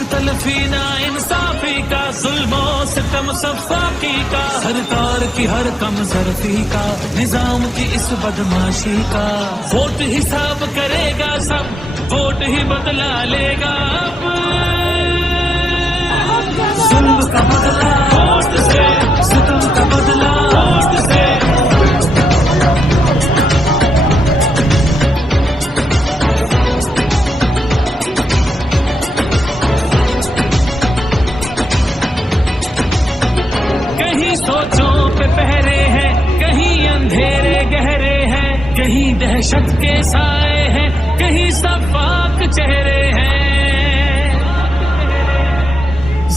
हक तलफी ना इंसाफी का, जुल्मो सितम सफाकी का, सरकार की हर कम सरफी का, निजाम की इस बदमाशी का। वोट हिसाब करेगा सब, वोट ही बदला लेगा अब। जुल्म का बदला वोट से, सितम का बदला वोट से। कहीं सोचों पे पहरे हैं, कहीं अंधेरे गहरे हैं, कहीं दहशत के साए हैं, कहीं सफाक चेहरे हैं।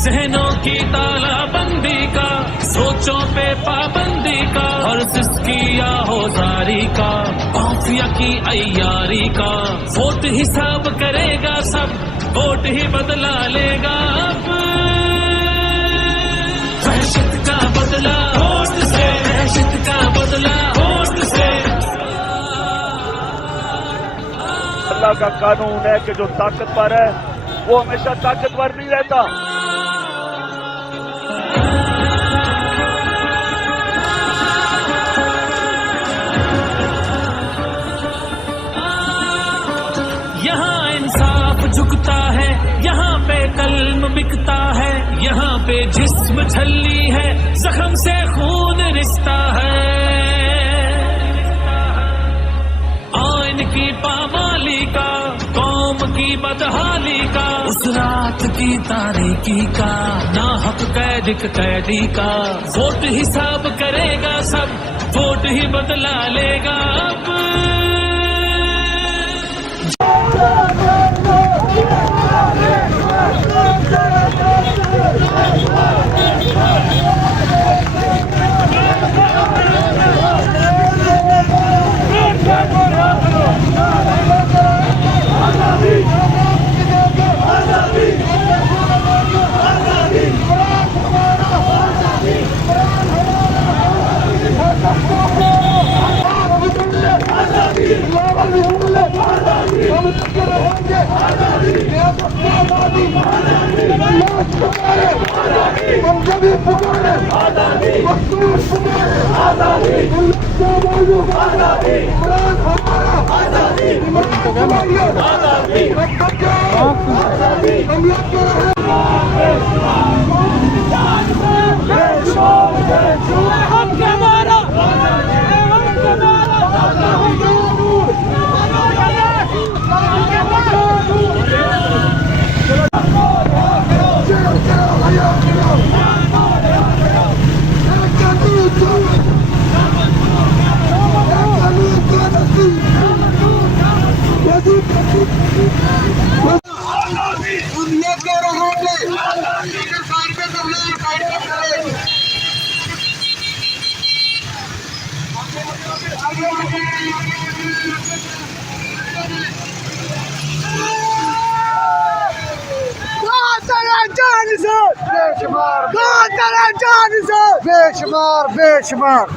जहनों की तालाबंदी का, सोचों पे पाबंदी का, और सिस्की या होजारी का, माफिया की अय्यारी का। वोट हिसाब करेगा सब, वोट ही बदला लेगा अब। दहशत का बदला वोट से, दहशत का बदला वोट से। अल्लाह का कानून है कि जो ताकतवर है वो हमेशा ताकतवर नहीं रहता। यहाँ इंसाफ झुकता है, यहाँ पे कल्म बिकता है, यहाँ पे जिस्म छल्ली है, जख्म से खून रिश्ता है। आइन की पामाली का, कौम की बदहाली का, उस रात की तारीकी का, नाहक कैद कैदी का। वोट हिसाब करेगा सब, वोट ही बदला लेगा अब। हम सभी पुकारे आजादी, मजदूर पुकारे आजादी, आजादी, इमरान हमारा आजादी, इमरान आजादी, आजादी, हम लोग के बेशुमार बेशुमार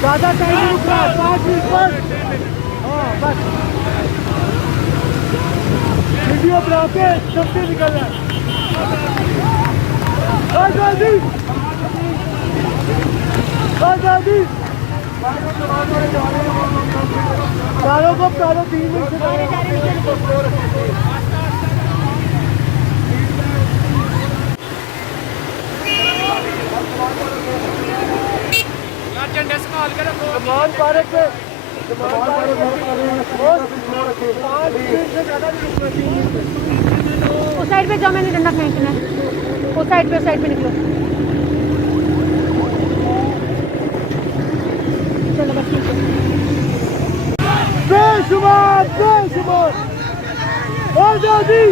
ज्यादा टाइम नहीं रुक रहा, 5 मिनट बस। हाँ बस वीडियो बनाते सबसे निकल रहा है। आजादी आजादी चारों को चारों 3 मिनट समान पार्क पे उस साइड पे जाओ, मैंने डंडा फेंकना है। उस साइड पे निकलो। चलो बस ठीक है। बेशुमार बेशुमार आजादी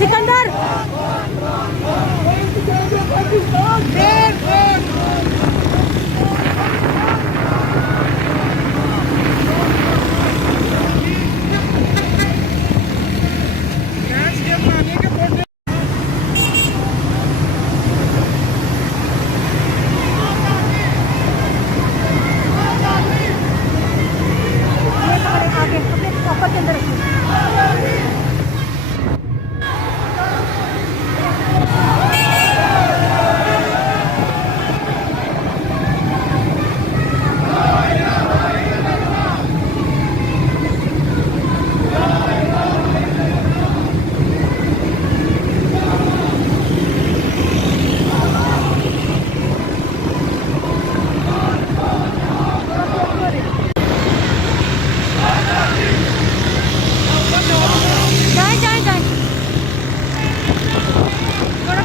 सिकंदर आगे अपने कॉपर के अंदर रखिए। जाए थोड़ा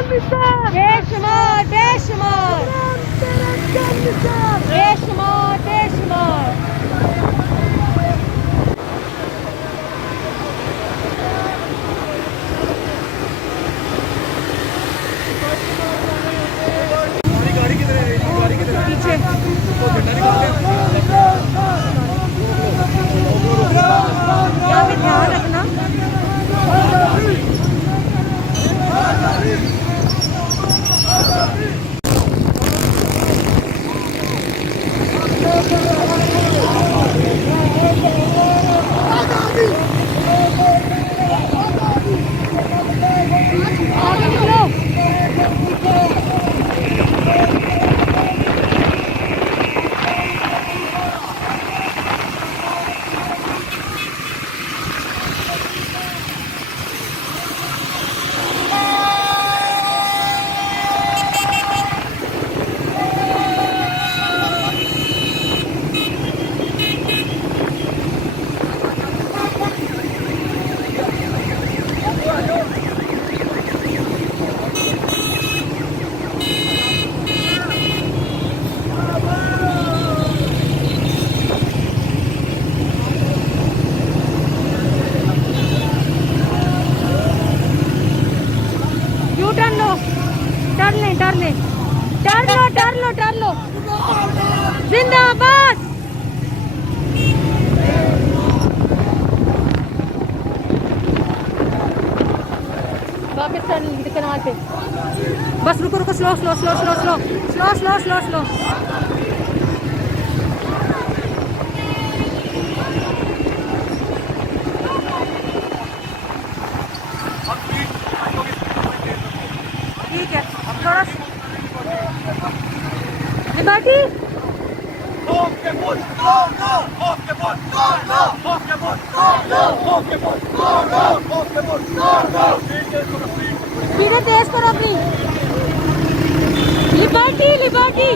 बेशुमार बेशुमार बेशुमार बेशुमार। पीछे यहाँ पे ध्यान रखना। जिंदाबाद। पाकिस्तान कनाल पे बस रुको रुको, slow slow slow slow slow slow slow slow slow. ठीक है, थोड़ा लिबर्टी। स्पीड तेज करो अपनी। Liberty liberty.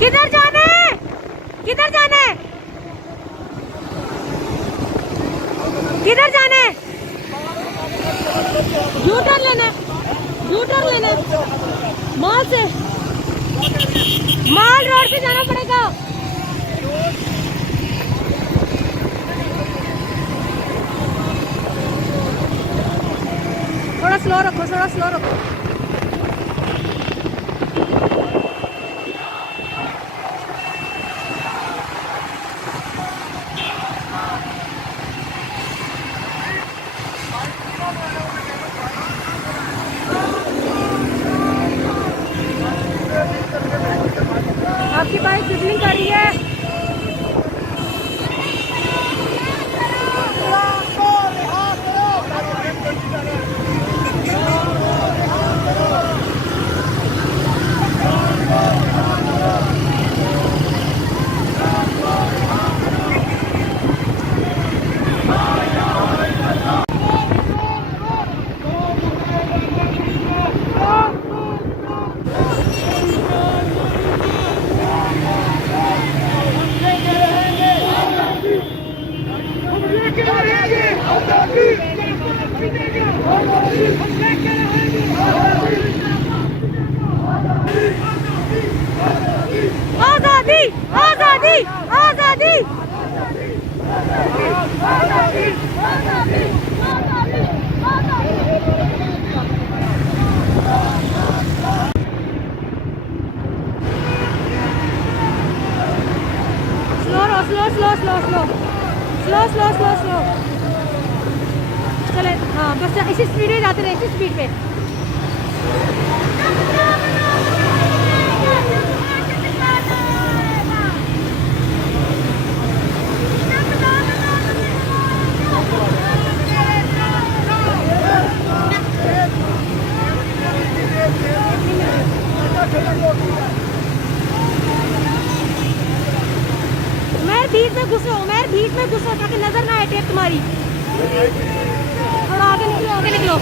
किधर जाना है, किधर जाना है, किधर जाना है? यू टर्न लेना है, यू टर्न लेना है। मॉल से, मॉल रोड से जाना पड़ेगा। थोड़ा स्लो रखो, थोड़ा स्लो रखो। आपकी बाइक सिबलिंग कर रही है। आजादी आजादी आजादी slow slow slow slow slow slow slow slow चले। हाँ बस इसी स्पीड में जाते रहे, इसी स्पीड पे। में घुसो ताकि नजर ना आए टेप तुम्हारी। थोड़ा आगे निकलो, आगे निकलो।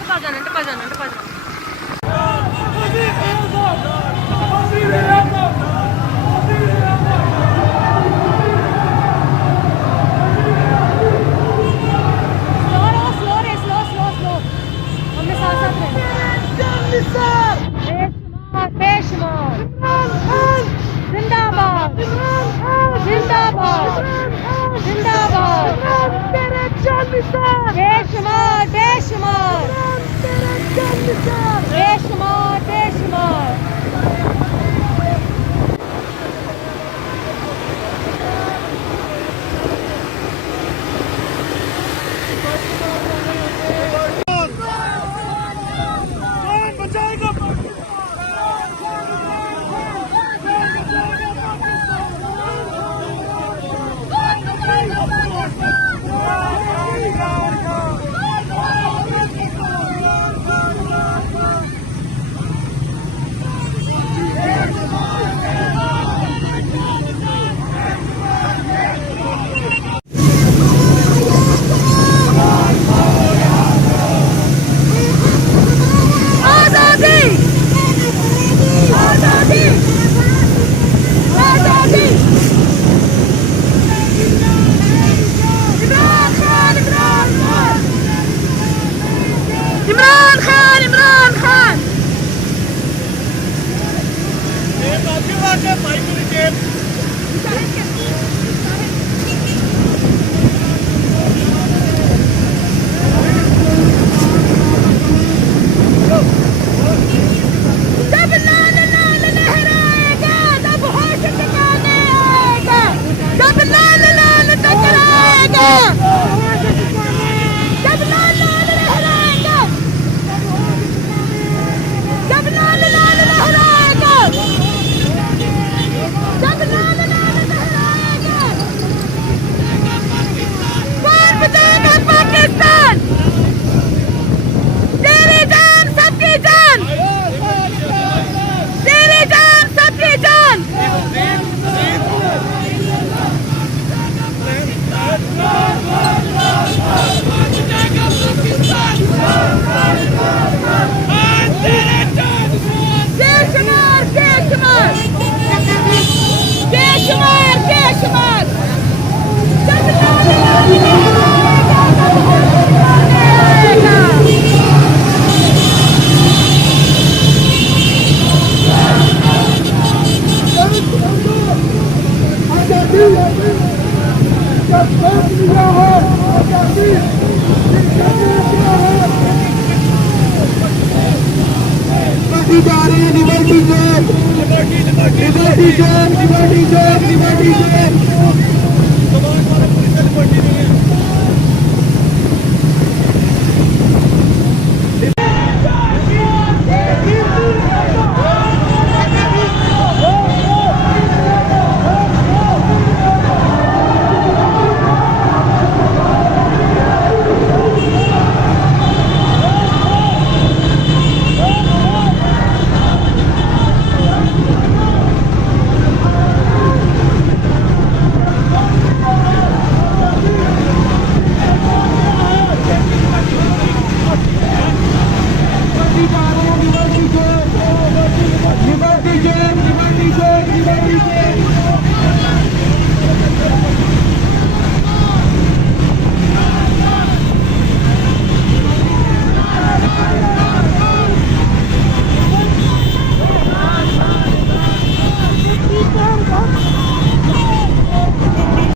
टपा जाना, टपा जाना। स्लो। हमने साथ रहना। बेशुमार। जिंदाबाद। बेशुमार। इमरान खान। जब लाल लाल लहराएगा तब होश ठिकाने आएगा। जब लाल लाल टकराएगा, जब लाल लाल लहराएगा, जब लाल लाल लहराएगा, जब लाल लाल लहराएगा, कौन बचाएगा पाकिस्तान? तेरी जान सबकी जान, तेरी जान सबकी जान। बेशुमार बेशुमार बेशुमार बेशुमार। जब लाल लाल लहराएगा तब होश ठिकाने आएगा। लिबर्टी